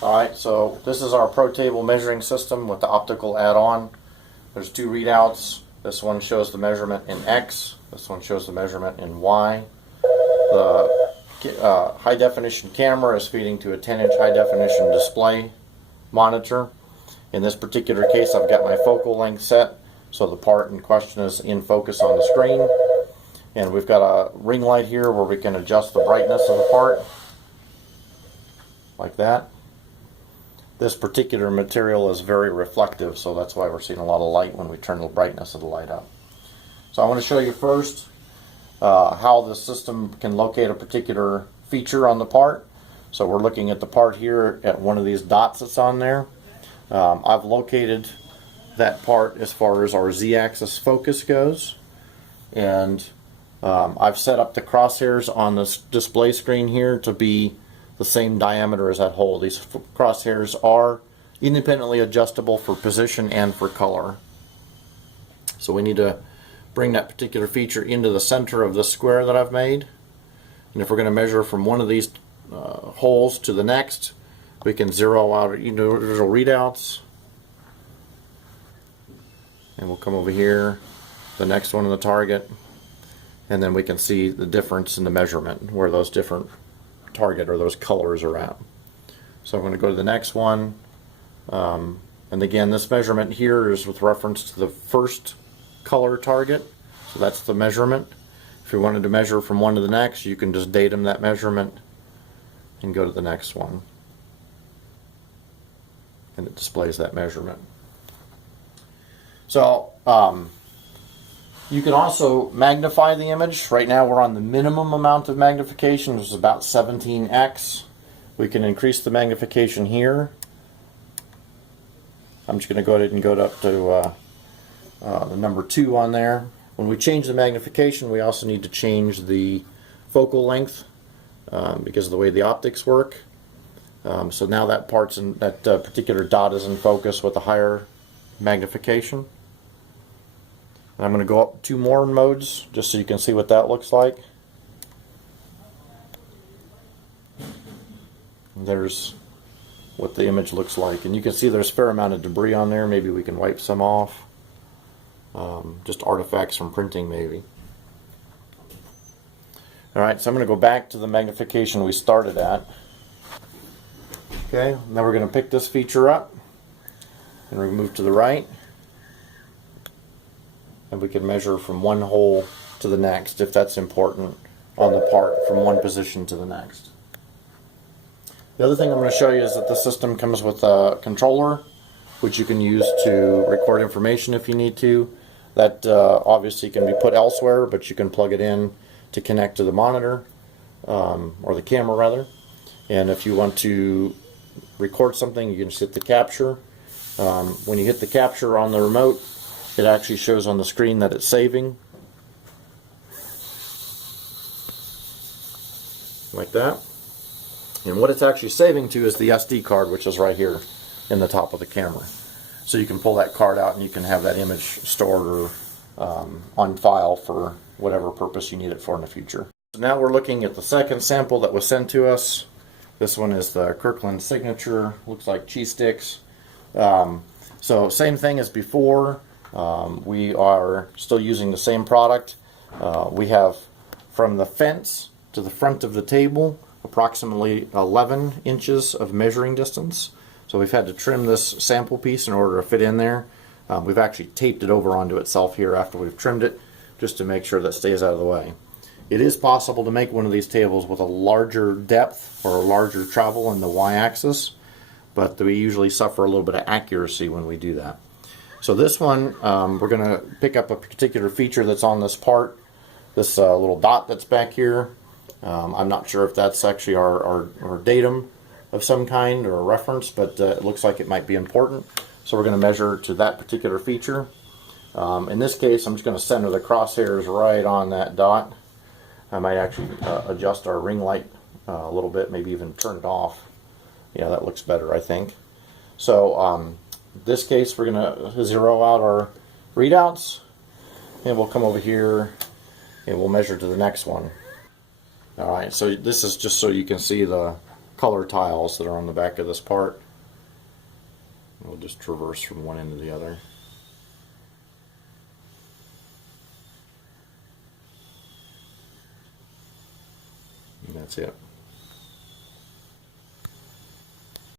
Alright, so this is our ProTable measuring system with the optical add-on. There's two readouts. This one shows the measurement in X. This one shows the measurement in Y. The high definition camera is feeding to a 10-inch high definition display monitor. In this particular case, I've got my focal length set, so the part in question is in focus on the screen. And we've got a ring light here where we can adjust the brightness of the part, like that. This particular material is very reflective, so that's why we're seeing a lot of light when we turn the brightness of the light up. So I want to show you first how the system can locate a particular feature on the part. So we're looking at the part here at one of these dots that's on there. I've located that part as far as our Z-axis focus goes, and I've set up the crosshairs on this display screen here to be the same diameter as that hole. These crosshairs are independently adjustable for position and for color. So we need to bring that particular feature into the center of the square that I've made. And if we're going to measure from one of these holes to the next, we can zero out individual readouts. And we'll come over here, the next one on the target, and then we can see the difference in the measurement, where those different target or those colors are at. So I'm going to go to the next one, and again this measurement here is with reference to the first color target, so that's the measurement. If you wanted to measure from one to the next, you can just datum that measurement and go to the next one, and it displays that measurement. So you can also magnify the image. Right now we're on the minimum amount of magnification, which is about 17x. We can increase the magnification here. I'm just going to go ahead and go up to the number 2 on there. When we change the magnification, we also need to change the focal length because of the way the optics work. So now that particular dot is in focus with a higher magnification. And I'm going to go up 2 more modes just so you can see what that looks like. And there's what the image looks like, and you can see there's a fair amount of debris on there. Maybe we can wipe some off. Just artifacts from printing maybe. Alright, so I'm going to go back to the magnification we started at. Okay, now we're going to pick this feature up and we move to the right, and we can measure from one hole to the next if that's important on the part, from one position to the next. The other thing I'm going to show you is that the system comes with a controller which you can use to record information if you need to. That obviously can be put elsewhere, but you can plug it in to connect to the monitor, or the camera rather. And if you want to record something, you can just hit the capture. When you hit the capture on the remote, it actually shows on the screen that it's saving, like that. And what it's actually saving to is the SD card, which is right here in the top of the camera. So you can pull that card out and you can have that image stored or on file for whatever purpose you need it for in the future. So now we're looking at the second sample that was sent to us. This one is the Kirkland signature, looks like cheese sticks. So same thing as before. We are still using the same product. We have from the fence to the front of the table approximately 11 inches of measuring distance. So we've had to trim this sample piece in order to fit in there. We've actually taped it over onto itself here after we've trimmed it, just to make sure that stays out of the way. It is possible to make one of these tables with a larger depth or a larger travel in the y-axis, but we usually suffer a little bit of accuracy when we do that. So this one, we're going to pick up a particular feature that's on this part, this little dot that's back here. I'm not sure if that's actually our datum of some kind or a reference, but it looks like it might be important. So we're going to measure to that particular feature. In this case, I'm just going to center the crosshairs right on that dot. I might actually adjust our ring light a little bit, maybe even turn it off. Yeah, that looks better, I think. So in this case, we're going to zero out our readouts, and we'll come over here and we'll measure to the next one. Alright, so this is just so you can see the color tiles that are on the back of this part. We'll just traverse from one end to the other. And that's it.